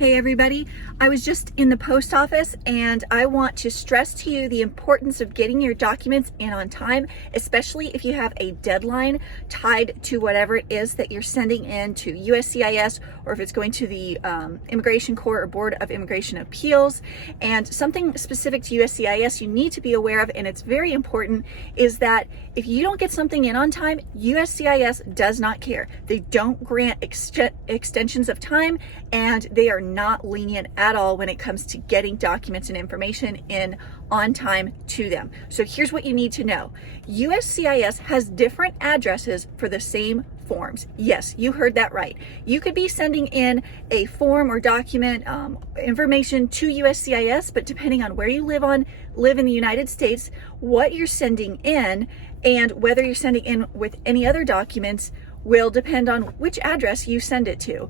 Hey everybody, I was just in the post office and I want to stress to you the importance of getting your documents in on time, especially if you have a deadline tied to whatever it is that you're sending in to USCIS, or if it's going to the Immigration Court or Board of Immigration Appeals. And something specific to USCIS you need to be aware of, and it's very important, is that if you don't get something in on time, USCIS does not care. They don't grant extensions of time, and they are not lenient at all when it comes to getting documents and information in on time to them. So here's what you need to know. USCIS has different addresses for the same forms. Yes, you heard that right. You could be sending in a form or document information to USCIS, but depending on where you live in the United States, what you're sending in and whether you're sending in with any other documents will depend on which address you send it to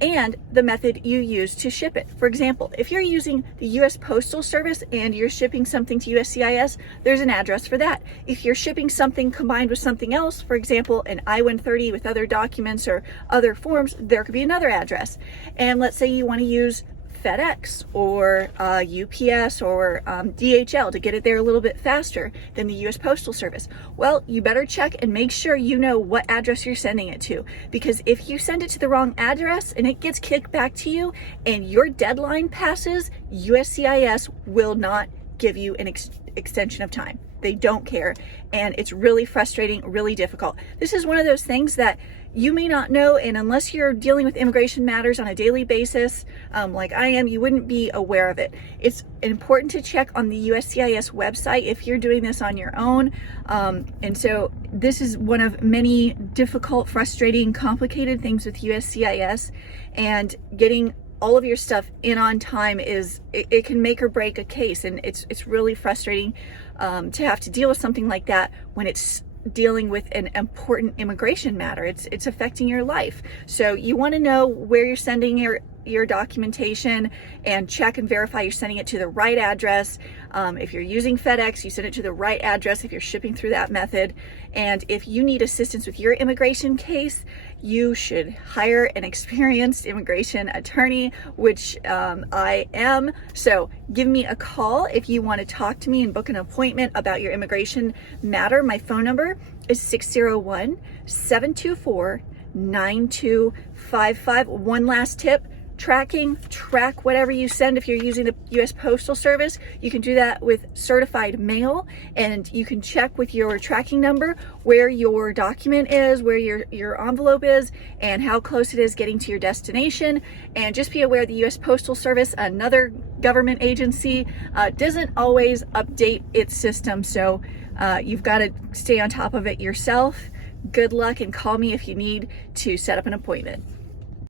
and the method you use to ship it. For example, if you're using the US Postal Service and you're shipping something to USCIS, there's an address for that. If you're shipping something combined with something else, for example, an I-130 with other documents or other forms, there could be another address. And let's say you want to use FedEx or UPS or DHL to get it there a little bit faster than the US Postal Service. Well, you better check and make sure you know what address you're sending it to, because if you send it to the wrong address and it gets kicked back to you and your deadline passes, USCIS will not give you an extension of time. They don't care, and it's really frustrating, really difficult. This is one of those things that you may not know, and unless you're dealing with immigration matters on a daily basis, like I am, you wouldn't be aware of it. It's important to check on the USCIS website if you're doing this on your own. And so this is one of many difficult, frustrating, complicated things with USCIS, and getting all of your stuff in on time it can make or break a case, and it's really frustrating to have to deal with something like that when it's dealing with an important immigration matter. It's affecting your life. So you want to know where you're sending your documentation and check and verify you're sending it to the right address. If you're using FedEx, you send it to the right address if you're shipping through that method. And if you need assistance with your immigration case, you should hire an experienced immigration attorney, which I am. So give me a call if you want to talk to me and book an appointment about your immigration matter. My phone number is 601-724-9255. One last tip: track whatever you send. If you're using the US Postal Service, you can do that with certified mail, and you can check with your tracking number where your document is, where your envelope is, and how close it is getting to your destination. And just be aware the US Postal Service, another government agency, doesn't always update its system, so you've got to stay on top of it yourself. Good luck, and call me if you need to set up an appointment.